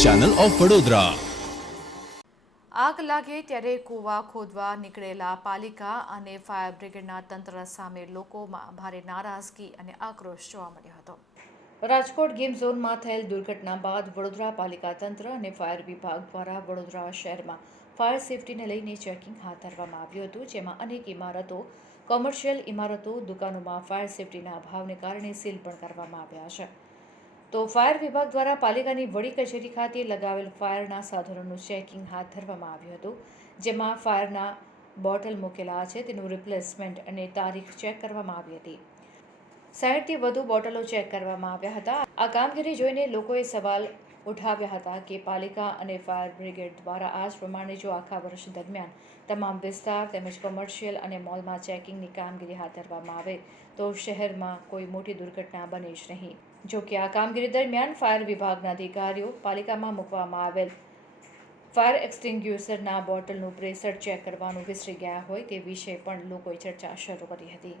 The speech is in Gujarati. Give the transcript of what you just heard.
ચેનલ ઓફ વડોદરા આગ લાગે ત્યારે કૂવા ખોદવા નીકળેલા પાલિકા અને ફાયર બ્રિગેડના તંત્ર સામે લોકોમાં ભારે નારાજગી અને આક્રોશ જોવા મળ્યો હતો. રાજકોટ ગેમ ઝોનમાં થયેલ દુર્ઘટના બાદ વડોદરા પાલિકા તંત્ર અને ફાયર વિભાગ દ્વારા વડોદરા શહેરમાં ફાયર સેફટીને લઈને ચેકિંગ હાથ ધરવામાં આવ્યું હતું, જેમાં અનેક ઇમારતો, કોમર્શિયલ ઇમારતો, દુકાનોમાં ફાયર સેફટીના અભાવને કારણે સીલ પણ કરવામાં આવ્યા છે. તો ફાયર વિભાગ દ્વારા પાલિકાની વડી કચેરી ખાતે લગાવેલ ફાયરના સાધનોનું ચેકિંગ હાથ ધરવામાં આવ્યું હતું, જેમાં ફાયરના બોટલ મૂકેલા છે, તેનું રિપ્લેસમેન્ટ અને તારીખ ચેક કરવામાં આવી હતી. સાહીઠથી વધુ બોટલો ચેક કરવામાં આવ્યા હતા. આ કામગીરી જોઈને લોકોએ સવાલ ઉઠાવ્યા હતા કે પાલિકા અને ફાયર બ્રિગેડ દ્વારા આ જ પ્રમાણે જો આખા વર્ષ દરમિયાન તમામ વિસ્તાર તેમજ કોમર્શિયલ અને મોલમાં ચેકિંગની કામગીરી હાથ ધરવામાં આવે, તો શહેરમાં કોઈ મોટી દુર્ઘટના બને જ નહીં. જો કે આ કામગીરી દરમિયાન ફાયર વિભાગના અધિકારીઓ પાલિકામાં મૂકવામાં આવેલ ફાયર એક્સટિંગ્યુશરના બોટલનું પ્રેશર ચેક કરવાનું વિસરી ગયા હોય તે વિશે પણ લોકોએ ચર્ચા શરૂ કરી હતી.